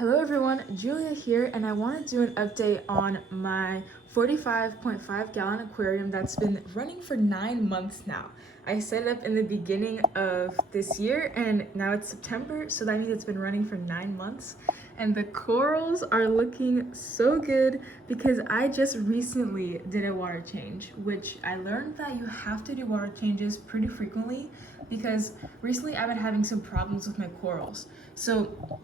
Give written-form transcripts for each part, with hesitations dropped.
Hello everyone, Julia here, and I want to do an update on my 45.5 gallon aquarium that's been running for 9 months now. I set it up in the beginning of this year and now it's September, so that means it's been running for 9 months. And the corals are looking so good because I just recently did a water change, which I learned that you have to do water changes pretty frequently because recently I've been having some problems with my corals. So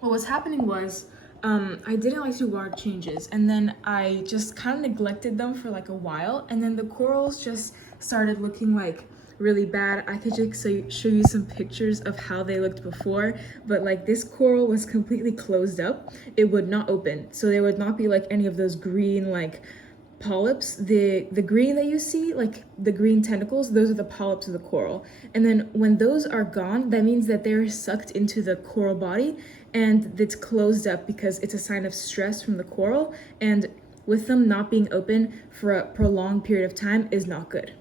what was happening was I didn't like to do water changes, and then I just kind of neglected them for like a while, and then the corals just started looking like really bad. I could just show you some pictures of how they looked before, but like this coral was completely closed up. It would not open, so there would not be like any of those green like polyps. The green that you see, like the green tentacles, those are the polyps of the coral. And then when those are gone, that means that they're sucked into the coral body and it's closed up because it's a sign of stress from the coral, and with them not being open for a prolonged period of time is not good.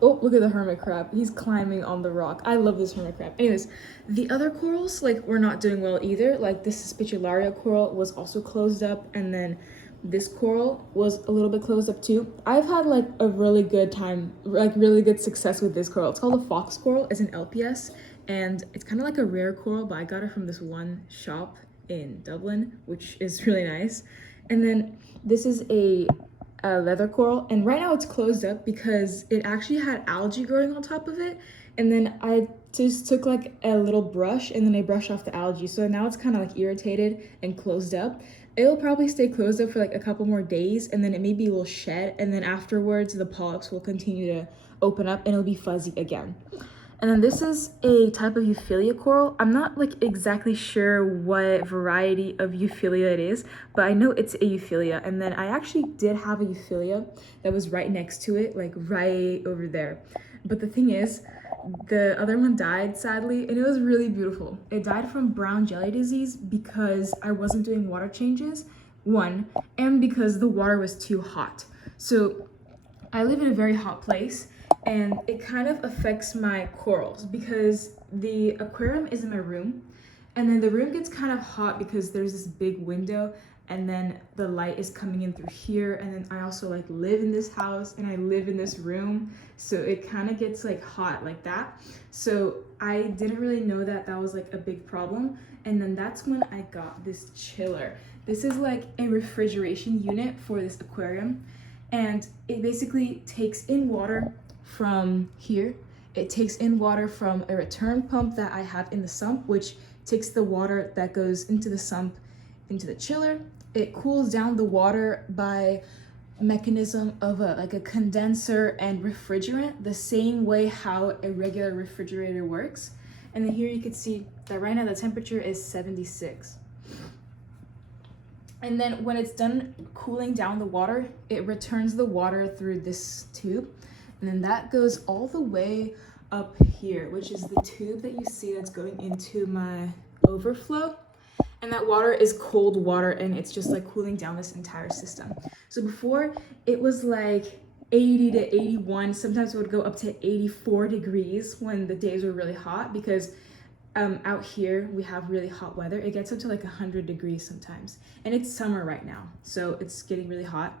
Oh, look at the hermit crab. He's climbing on the rock. I love this hermit crab. Anyways, the other corals, like, were not doing well either. Like, this Spicularia coral was also closed up, and then this coral was a little bit closed up too. I've had, like, a really good time, like, really good success with this coral. It's called a fox coral. It's an LPS, and it's kind of like a rare coral, but I got it from this one shop in Dublin, which is really nice. And then this is a leather coral, and right now it's closed up because it actually had algae growing on top of it, and then I just took like a little brush and then I brushed off the algae, so now it's kind of like irritated and closed up. It'll probably stay closed up for like a couple more days, and then it maybe will shed, and then afterwards the polyps will continue to open up and it'll be fuzzy again. And then this is a type of Euphyllia coral. I'm not like exactly sure what variety of Euphyllia it is, but I know it's a Euphyllia. And then I actually did have a Euphyllia that was right next to it, like right over there. But the thing is, the other one died sadly, and it was really beautiful. It died from brown jelly disease because I wasn't doing water changes, one, and because the water was too hot. So I live in a very hot place, and it kind of affects my corals because the aquarium is in my room, and then the room gets kind of hot because there's this big window, and then the light is coming in through here, and then I also like live in this house and I live in this room, so it kind of gets like hot like that. So I didn't really know that that was like a big problem, and then that's when I got this chiller. This is like a refrigeration unit for this aquarium, and it basically takes in water from here. It takes in water from a return pump that I have in the sump, which takes the water that goes into the sump into the chiller. It cools down the water by mechanism of like a condenser and refrigerant, the same way how a regular refrigerator works. And then here you can see that right now the temperature is 76. And then when it's done cooling down the water, it returns the water through this tube. And then that goes all the way up here, which is the tube that you see that's going into my overflow. And that water is cold water, and it's just like cooling down this entire system. So before it was like 80 to 81, sometimes it would go up to 84 degrees when the days were really hot, because out here we have really hot weather. It gets up to like 100 degrees sometimes, and it's summer right now, so it's getting really hot.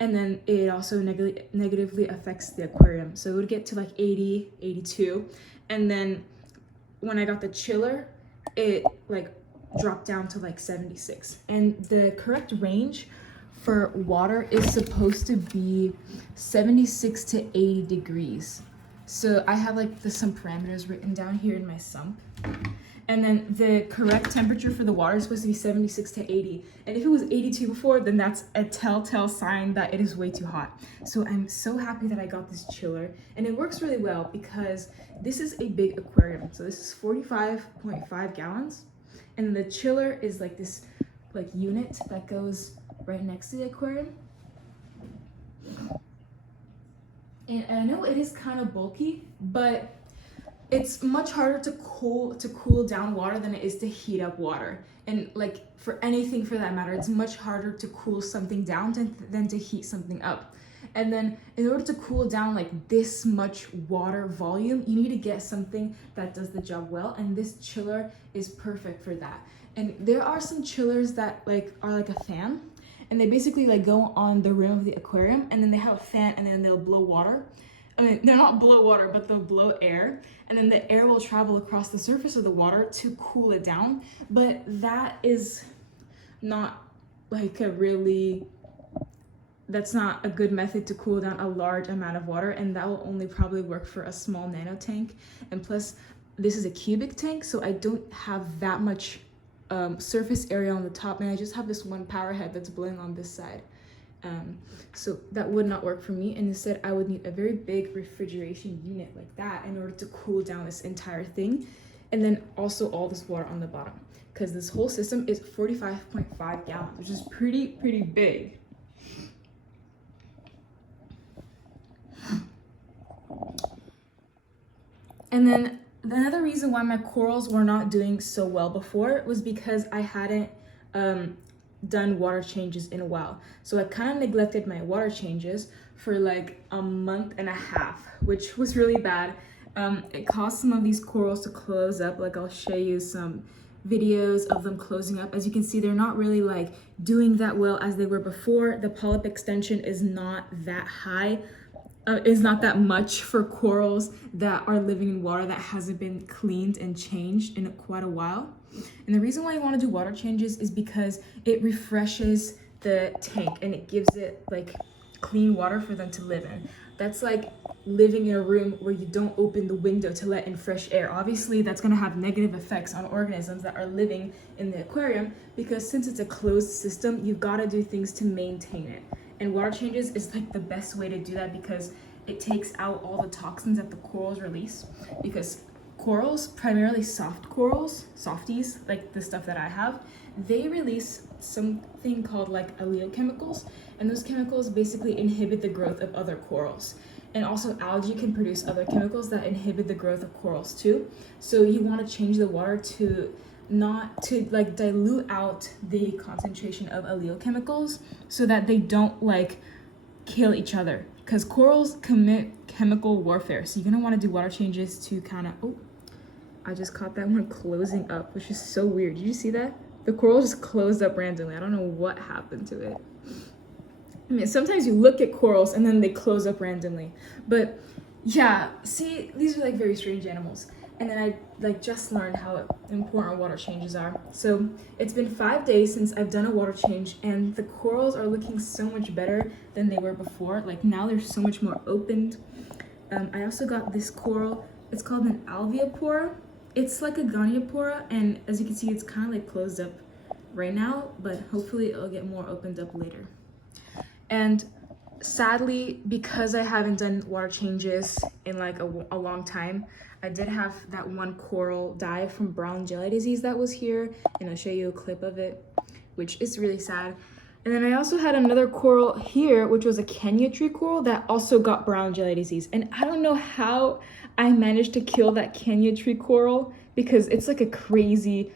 And then it also negatively affects the aquarium, so it would get to like 80, 82, and then when I got the chiller, it like dropped down to like 76. And the correct range for water is supposed to be 76 to 80 degrees. So I have like some parameters written down here in my sump. And then the correct temperature for the water is supposed to be 76 to 80. And if it was 82 before, then that's a telltale sign that it is way too hot. So I'm so happy that I got this chiller. And it works really well because this is a big aquarium. So this is 45.5 gallons. And the chiller is like this like unit that goes right next to the aquarium. And I know it is kind of bulky, but it's much harder to cool down water than it is to heat up water. And like for anything for that matter, it's much harder to cool something down than to heat something up. And then in order to cool down like this much water volume, you need to get something that does the job well, and this chiller is perfect for that. And there are some chillers that like are like a fan, and they basically like go on the rim of the aquarium, and then they have a fan, and then they'll blow water. I mean, they're not blow water, but they'll blow air, and then the air will travel across the surface of the water to cool it down. But that is not like that's not a good method to cool down a large amount of water, and that will only probably work for a small nano tank. And plus, this is a cubic tank, so I don't have that much surface area on the top, and I just have this one power head that's blowing on this side. So that would not work for me, and instead I would need a very big refrigeration unit like that in order to cool down this entire thing, and then also all this water on the bottom, because this whole system is 45.5 gallons, which is pretty big. And then another reason why my corals were not doing so well before was because I hadn't done water changes in a while. So I kind of neglected my water changes for like a month and a half, which was really bad. It caused some of these corals to close up. Like I'll show you some videos of them closing up. As you can see, they're not really like doing that well as they were before. The polyp extension is not that high. Is not that much for corals that are living in water that hasn't been cleaned and changed in quite a while. And the reason why I want to do water changes is because it refreshes the tank and it gives it like clean water for them to live in. That's like living in a room where you don't open the window to let in fresh air. Obviously, that's going to have negative effects on organisms that are living in the aquarium, because since it's a closed system, you've got to do things to maintain it. And water changes is like the best way to do that, because it takes out all the toxins that the corals release. Because corals, primarily soft corals, softies, like the stuff that I have, they release something called like oleochemicals, and those chemicals basically inhibit the growth of other corals. And also algae can produce other chemicals that inhibit the growth of corals too. So you want to change the water to not to like dilute out the concentration of oleochemicals so that they don't like kill each other, because corals commit chemical warfare. So you're gonna want to do water changes to kind of, oh, I just caught that one closing up, which is so weird. Did you see that? The coral just closed up randomly. I don't know what happened to it. I mean, sometimes you look at corals and then they close up randomly, but yeah, see, these are like very strange animals. And then I like just learned how important water changes are. So it's been 5 days since I've done a water change, and the corals are looking so much better than they were before. Like now they're so much more opened. I also got this coral. It's called an alveopora. It's like a goniopora, and as you can see, it's kind of like closed up right now, but hopefully it'll get more opened up later. And sadly, because I haven't done water changes in like a long time, I did have that one coral die from brown jelly disease that was here, and I'll show you a clip of it, which is really sad. And then I also had another coral here, which was a Kenya tree coral that also got brown jelly disease. And I don't know how I managed to kill that Kenya tree coral, because it's like a crazy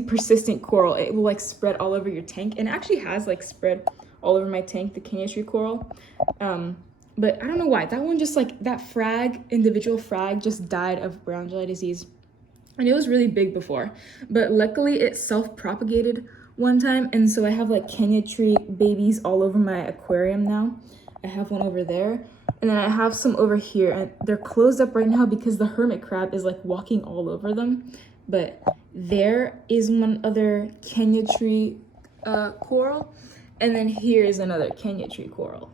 persistent coral. It will like spread all over your tank, and it actually has like spread all over my tank, the Kenya tree coral. But I don't know why. That one just like, that individual frag just died of brown jelly disease. And it was really big before. But luckily it self-propagated one time. And so I have like Kenya tree babies all over my aquarium now. I have one over there. And then I have some over here. And they're closed up right now because the hermit crab is like walking all over them. But there is one other Kenya tree coral. And then here is another Kenya tree coral.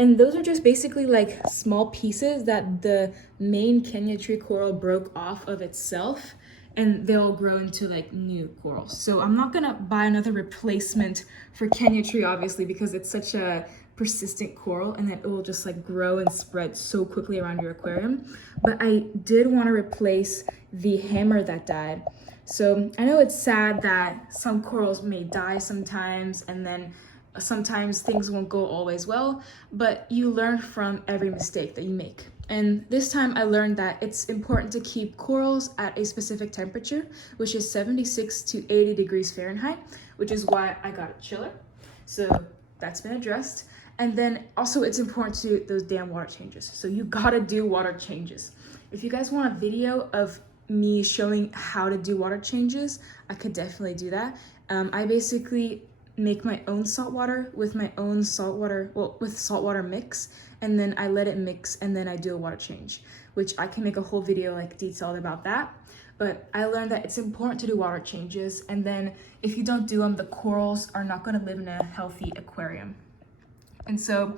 And those are just basically like small pieces that the main Kenya tree coral broke off of itself, and they'll grow into like new corals. So I'm not gonna buy another replacement for Kenya tree, obviously, because it's such a persistent coral and that it will just like grow and spread so quickly around your aquarium. But I did want to replace the hammer that died. So I know it's sad that some corals may die sometimes, and then sometimes things won't go always well, but you learn from every mistake that you make. And this time I learned that it's important to keep corals at a specific temperature, which is 76 to 80 degrees Fahrenheit, which is why I got a chiller. So that's been addressed. And then also it's important to do those damn water changes. So you gotta do water changes. If you guys want a video of me showing how to do water changes, I could definitely do that. I basically make my own saltwater with my own saltwater, well, with saltwater mix, and then I let it mix and then I do a water change, which I can make a whole video like detailed about that. But I learned that it's important to do water changes, and then if you don't do them, the corals are not gonna live in a healthy aquarium. And so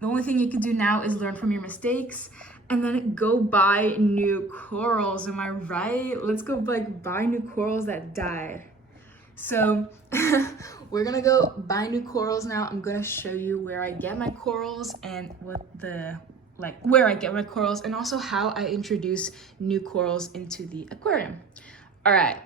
the only thing you can do now is learn from your mistakes and then go buy new corals. Am I right? Let's go like buy new corals that died. So we're gonna go buy new corals now. I'm gonna show you where I get my corals and where I get my corals, and also how I introduce new corals into the aquarium. All right.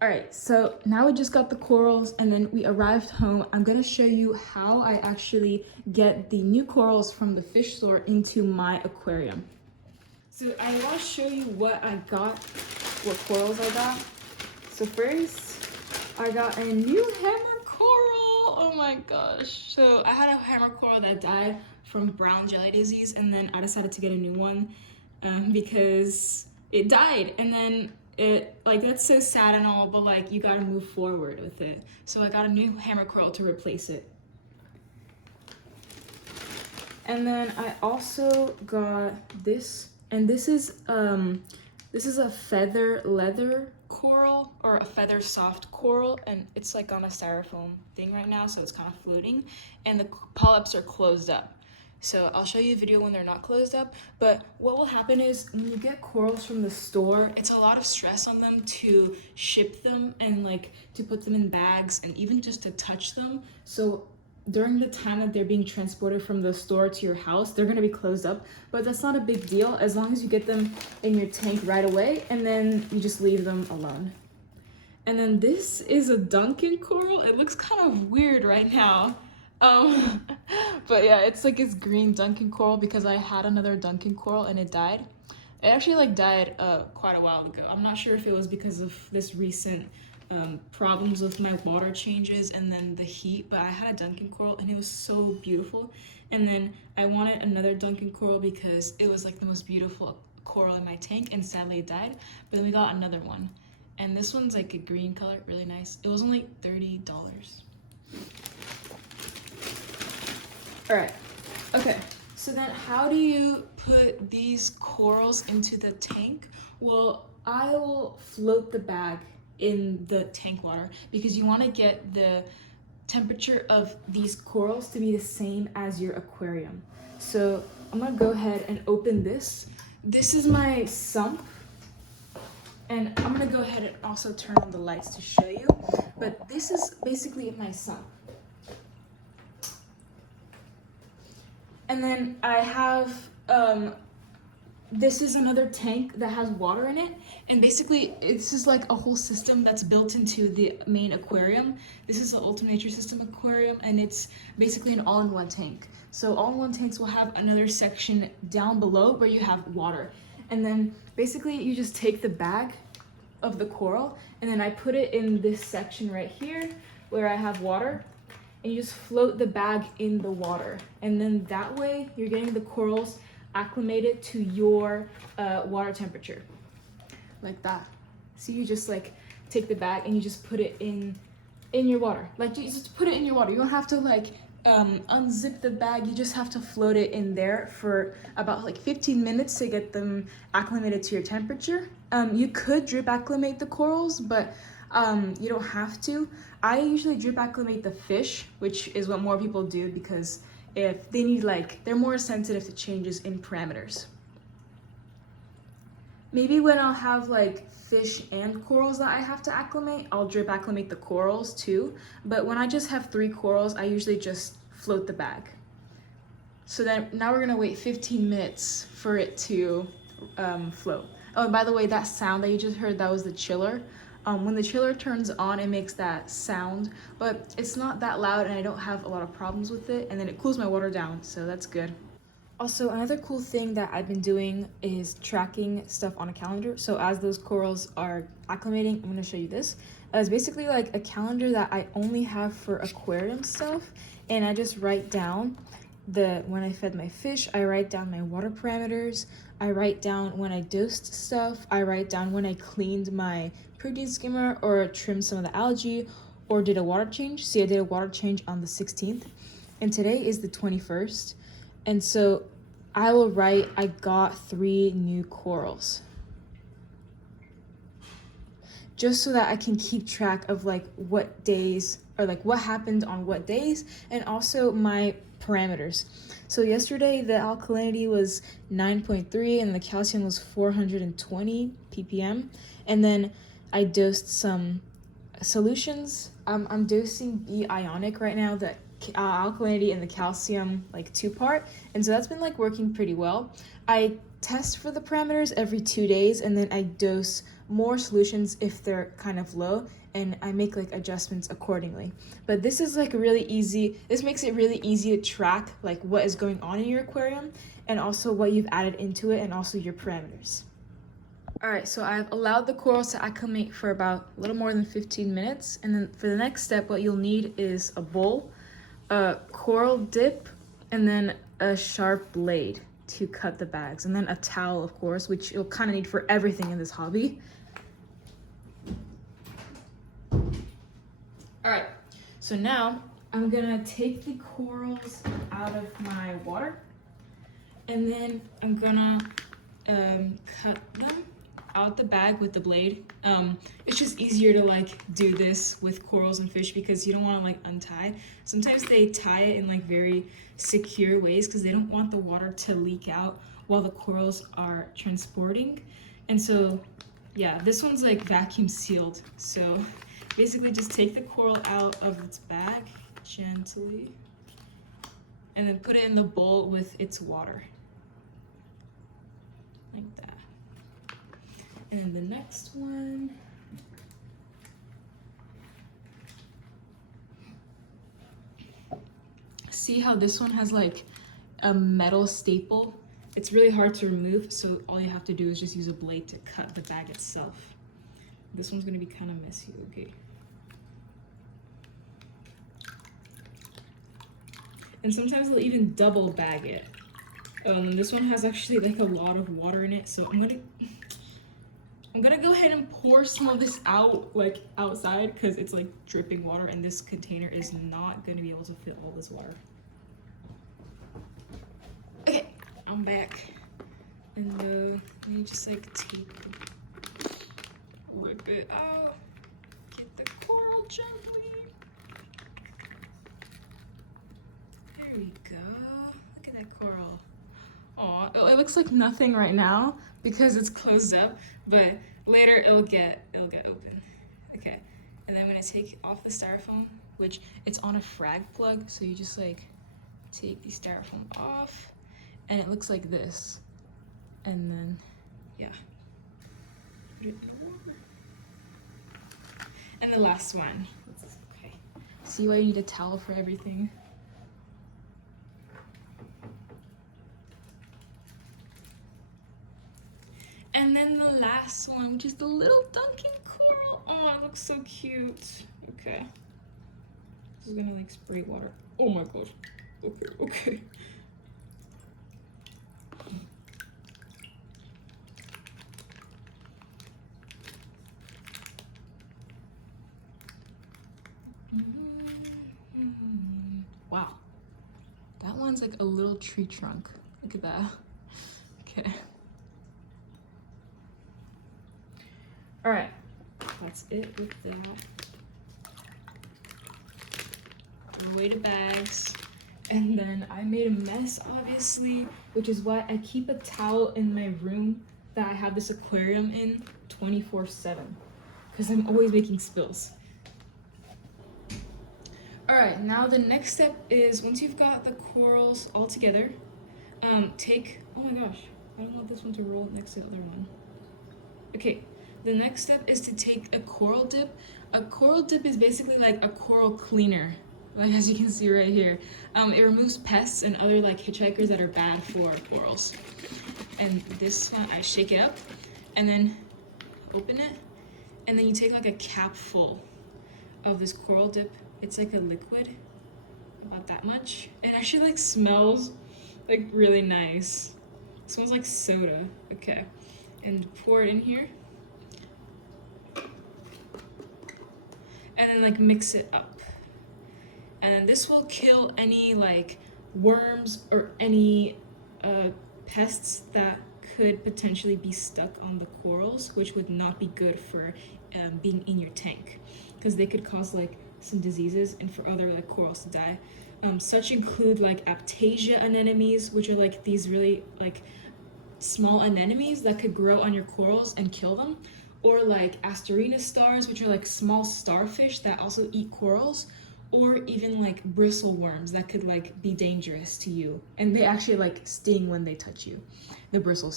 All right, so now we just got the corals and then we arrived home. I'm gonna show you how I actually get the new corals from the fish store into my aquarium. So I wanna show you what I got, what corals I got. So first, I got a new hammer coral. Oh my gosh. So I had a hammer coral that died from brown jelly disease, and then I decided to get a new one because it died. And then it, like, that's so sad and all, but like you gotta move forward with it. So I got a new hammer coral to replace it. And then I also got this, and this is a feather leather coral, or a feather soft coral, and it's like on a styrofoam thing right now, so it's kind of floating, and the polyps are closed up. So I'll show you a video when they're not closed up. But what will happen is when you get corals from the store, it's a lot of stress on them to ship them and like to put them in bags and even just to touch them. So during the time that they're being transported from the store to your house, they're gonna be closed up, but that's not a big deal as long as you get them in your tank right away and then you just leave them alone. And then this is a Duncan coral. It looks kind of weird right now. But yeah, it's like this green Duncan coral because I had another Duncan coral and it died. It actually like died quite a while ago. I'm not sure if it was because of this recent problems with my water changes and then the heat, but I had a Duncan coral and it was so beautiful. And then I wanted another Duncan coral because it was like the most beautiful coral in my tank, and sadly it died. But then we got another one, and this one's like a green color, really nice. It was only $30. All right, okay. So then how do you put these corals into the tank? Well, I will float the bag in the tank water because you want to get the temperature of these corals to be the same as your aquarium. So I'm gonna go ahead and open this. This is my sump, And I'm gonna go ahead and also turn on the lights to show you. But this is basically my sump. And then I have, this is another tank that has water in it. And basically it's just like a whole system that's built into the main aquarium. This is the Ultimate Nature System aquarium, and it's basically an all-in-one tank. So all-in-one tanks will have another section down below where you have water. And then basically you just take the bag of the coral, and then I put it in this section right here where I have water, and you just float the bag in the water. And then that way you're getting the corals acclimated to your water temperature, like that. So you just like take the bag and you just put it in your water. Like you just put it in your water. You don't have to like unzip the bag. You just have to float it in there for about like 15 minutes to get them acclimated to your temperature. You could drip acclimate the corals, but you don't have to. I usually drip acclimate the fish, which is what more people do because if they need, like, they're more sensitive to changes in parameters. Maybe when I'll have like fish and corals that I have to acclimate, I'll drip acclimate the corals too. But when I just have 3 corals, I usually just float the bag. So then now we're gonna wait 15 minutes for it to float. Oh, and by the way, that sound that you just heard, that was the chiller. When the chiller turns on, it makes that sound, but it's not that loud and I don't have a lot of problems with it, and then it cools my water down, so that's good. Also, another cool thing that I've been doing is tracking stuff on a calendar. So as those corals are acclimating, I'm gonna show you this. It's basically like a calendar that I only have for aquarium stuff, and I just write down when I fed my fish, I write down my water parameters, I write down when I dosed stuff, I write down when I cleaned my protein skimmer or trimmed some of the algae or did a water change. See, I did a water change on the 16th, and today is the 21st. And so I will write, I got 3 new corals. Just so that I can keep track of like what days, or like what happened on what days, and also my parameters. So yesterday the alkalinity was 9.3 and the calcium was 420 ppm. And then I dosed some solutions. I'm dosing B ionic right now, the alkalinity and the calcium like 2-part, and so that's been like working pretty well. I test for the parameters every 2 days, and then I dose more solutions if they're kind of low, and I make like adjustments accordingly. But this is like really easy. This makes it really easy to track like what is going on in your aquarium and also what you've added into it and also your parameters. All right, so I've allowed the corals to acclimate for about a little more than 15 minutes. And then for the next step, what you'll need is a bowl, a coral dip, and then a sharp blade to cut the bags, and then a towel, of course, which you'll kind of need for everything in this hobby. All right, so now I'm gonna take the corals out of my water, and then I'm gonna cut them out the bag with the blade. It's just easier to like do this with corals and fish because you don't want to like untie. Sometimes they tie it in like very secure ways because they don't want the water to leak out while the corals are transporting. And so yeah, this one's like vacuum sealed. So basically just take the coral out of its bag gently and then put it in the bowl with its water, like that. And the next one, see how this one has like a metal staple? It's really hard to remove, so all you have to do is just use a blade to cut the bag itself. This one's gonna be kind of messy, okay? And sometimes they'll even double bag it. And this one has actually like a lot of water in it, so I'm gonna go ahead and pour some of this out, like outside, because it's like dripping water and this container is not gonna be able to fit all this water. Okay, I'm back. And let me just like rip it out, get the coral gently. There we go, look at that coral. Aw, it looks like nothing right now, because it's closed up, but later it'll get open. Okay, and then I'm gonna take off the styrofoam, which it's on a frag plug, so you just like take the styrofoam off, and it looks like this. And then, yeah, put it in the water. And the last one. Okay. See why you need a towel for everything? And then the last one, which is the little Duncan coral. Oh, it looks so cute. Okay. This is gonna like spray water. Oh my god. Okay, okay. Wow. That one's like a little tree trunk. Look at that. Okay. All right, that's it with that. Away to bags. And then I made a mess, obviously, which is why I keep a towel in my room that I have this aquarium in 24/7, because I'm always making spills. All right, now the next step is once you've got the corals all together, take, oh my gosh, I don't want this one to roll next to the other one. Okay, the next step is to take a coral dip. A coral dip is basically like a coral cleaner, like as you can see right here. It removes pests and other like hitchhikers that are bad for corals. And this one, I shake it up and then open it, and then you take like a cap full of this coral dip. It's like a liquid, about that much. It actually like smells like really nice. It smells like soda. Okay, and pour it in here. And then like mix it up. And then this will kill any like worms or any pests that could potentially be stuck on the corals, which would not be good for being in your tank, because they could cause like some diseases and for other like corals to die. Such include like aptasia anemones, which are like these really like small anemones that could grow on your corals and kill them, or like Astorina stars, which are like small starfish that also eat corals, or even like bristle worms that could like be dangerous to you, and they actually like sting when they touch you, the bristle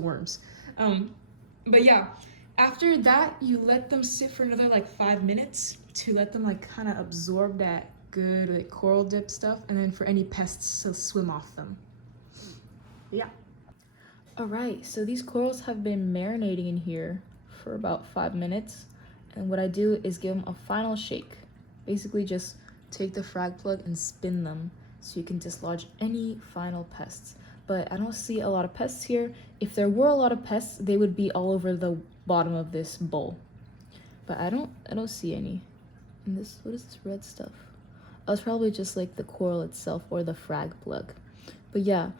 worms. But yeah, after that you let them sit for another like 5 minutes to let them like kind of absorb that good like coral dip stuff, and then for any pests to swim off them. Yeah. All right, so these corals have been marinating in here for about 5 minutes, and what I do is give them a final shake. Basically just take the frag plug and spin them so you can dislodge any final pests. But I don't see a lot of pests here. If there were a lot of pests, they would be all over the bottom of this bowl. But I don't see any. And this, what is this red stuff? Oh, it's probably just like the coral itself or the frag plug. But yeah,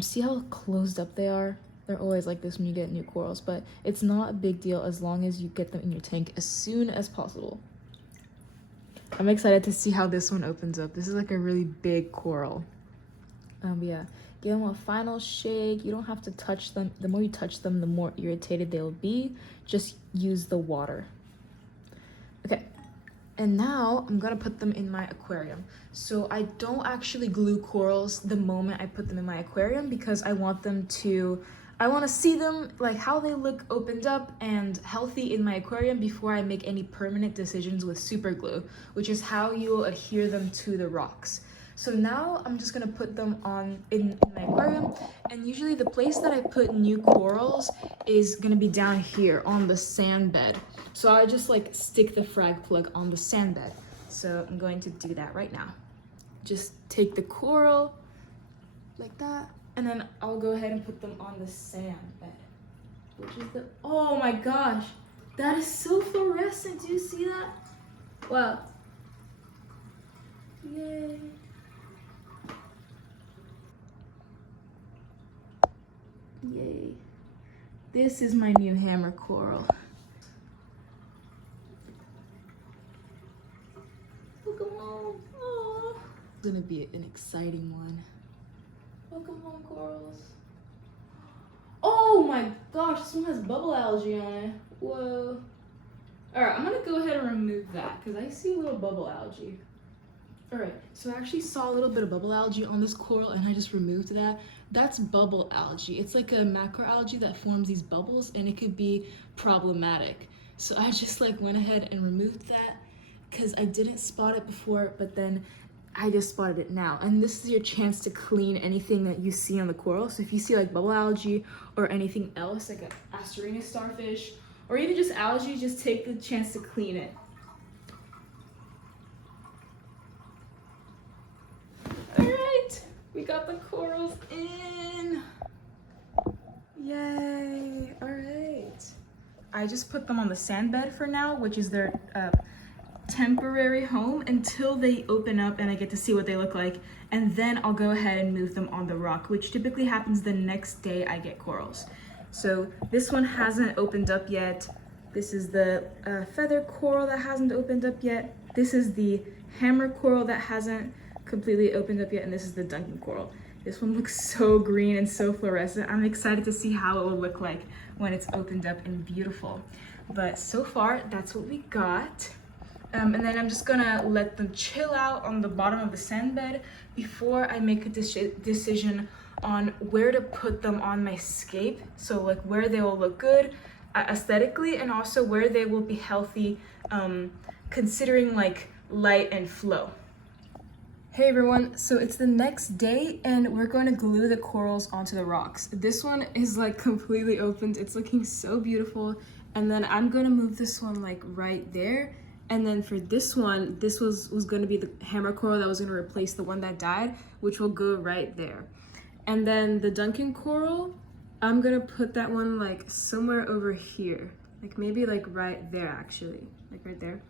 see how closed up they are? They're always like this when you get new corals, but it's not a big deal as long as you get them in your tank as soon as possible. I'm excited to see how this one opens up. This is like a really big coral. Yeah, give them a final shake. You don't have to touch them. The more you touch them, the more irritated they'll be. Just use the water. Okay, and now I'm gonna put them in my aquarium. So I don't actually glue corals the moment I put them in my aquarium, because I want to see them, like how they look opened up and healthy in my aquarium before I make any permanent decisions with super glue, which is how you will adhere them to the rocks. So now I'm just gonna put them in my aquarium, and usually the place that I put new corals is gonna be down here on the sand bed. So I just like stick the frag plug on the sand bed. So I'm going to do that right now. Just take the coral like that, and then I'll go ahead and put them on the sand bed, which is oh my gosh, that is so fluorescent. Do you see that? Wow. Yay. Yay. This is my new hammer coral. Welcome home. Aww. It's gonna be an exciting one. Welcome home, corals. Oh my gosh, this one has bubble algae on it. Whoa. Alright, I'm gonna go ahead and remove that because I see a little bubble algae. Alright, so I actually saw a little bit of bubble algae on this coral and I just removed that. That's bubble algae. It's like a macroalgae that forms these bubbles and it could be problematic. So I just like went ahead and removed that because I didn't spot it before, but then I just spotted it now. And this is your chance to clean anything that you see on the coral. So if you see like bubble algae or anything else, like an Asterina starfish, or even just algae, just take the chance to clean it. All right, we got the corals in. Yay, all right. I just put them on the sand bed for now, which is their temporary home until they open up and I get to see what they look like. And then I'll go ahead and move them on the rock, which typically happens the next day I get corals. So this one hasn't opened up yet. This is the feather coral that hasn't opened up yet. This is the hammer coral that hasn't completely opened up yet. And this is the Duncan coral. This one looks so green and so fluorescent. I'm excited to see how it will look like when it's opened up and beautiful. But so far, that's what we got. And then I'm just gonna let them chill out on the bottom of the sand bed before I make a decision on where to put them on my scape. So like where they will look good aesthetically and also where they will be healthy, considering like light and flow. Hey everyone, so it's the next day and we're going to glue the corals onto the rocks. This one is like completely opened. It's looking so beautiful. And then I'm gonna move this one like right there. And then for this one, this was gonna be the hammer coral that was gonna replace the one that died, which will go right there. And then the Duncan coral, I'm gonna put that one like somewhere over here. Like maybe like right there actually, like right there.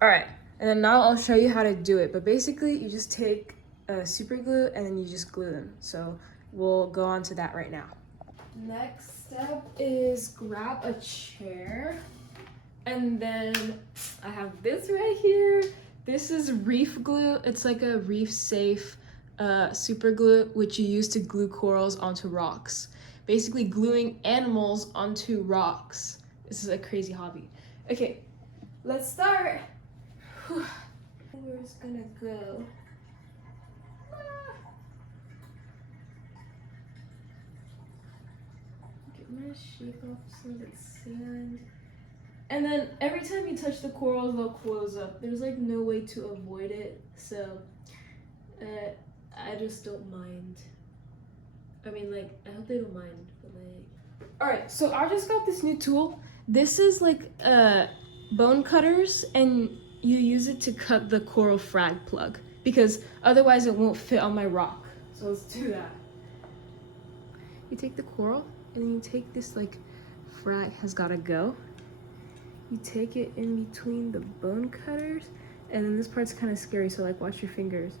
All right, and then now I'll show you how to do it. But basically you just take super glue and then you just glue them. So we'll go on to that right now. Next step is grab a chair. And then I have this right here. This is reef glue. It's like a reef safe super glue, which you use to glue corals onto rocks. Basically gluing animals onto rocks. This is a crazy hobby. Okay, let's start. Whew. Where's gonna go? Get my shape off some of that sand. And then every time you touch the corals, they'll close up. There's like no way to avoid it. So I just don't mind. I mean, like, I hope they don't mind, but like. All right, so I just got this new tool. This is like bone cutters and you use it to cut the coral frag plug because otherwise it won't fit on my rock. So let's do that. You take the coral and then you take this like frag has gotta go. You take it in between the bone cutters, and then this part's kind of scary, so like watch your fingers.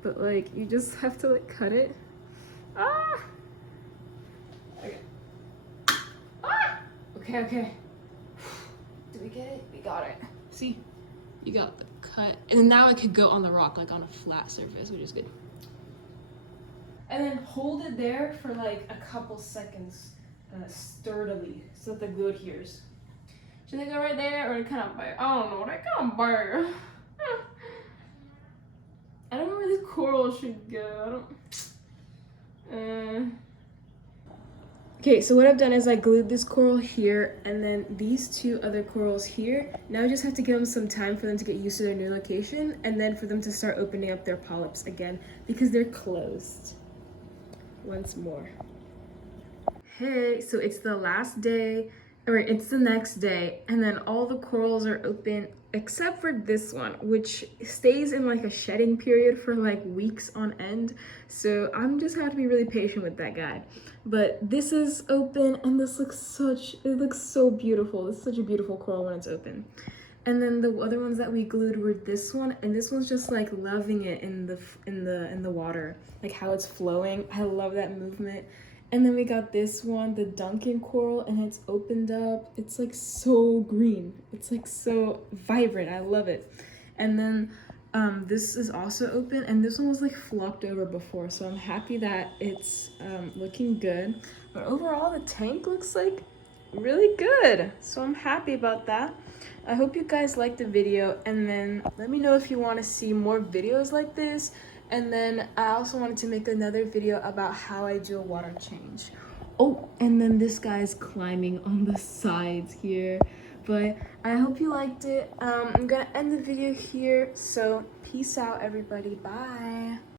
But like you just have to like cut it. Ah! Okay. Ah! Okay. Did we get it? We got it. See? You got the cut. And then now it could go on the rock, like on a flat surface, which is good. And then hold it there for like a couple seconds sturdily so that the glue adheres. Should they go right there or kind of bare? I don't know, they kind of bare. I don't know where these corals should go. I don't. Okay, so what I've done is I glued this coral here and then these two other corals here. Now I just have to give them some time for them to get used to their new location and then for them to start opening up their polyps again because they're closed. Once more. Hey, so it's the last day. All right, it's the next day, and then all the corals are open except for this one, which stays in like a shedding period for like weeks on end. So I'm just have to be really patient with that guy. But this is open, and this looks it looks so beautiful. It's such a beautiful coral when it's open. And then the other ones that we glued were this one, and this one's just like loving it in the water, like how it's flowing. I love that movement. And then we got this one, the Duncan coral, and it's opened up. It's like so green. It's like so vibrant. I love it. And then This is also open, and this one was like flopped over before, so I'm happy that it's looking good. But overall, the tank looks like really good, so I'm happy about that. I hope you guys liked the video, and then let me know if you want to see more videos like this. And then I also wanted to make another video about how I do a water change. Oh, and then this guy's climbing on the sides here. But I hope you liked it. I'm gonna end the video here, so peace out everybody. Bye.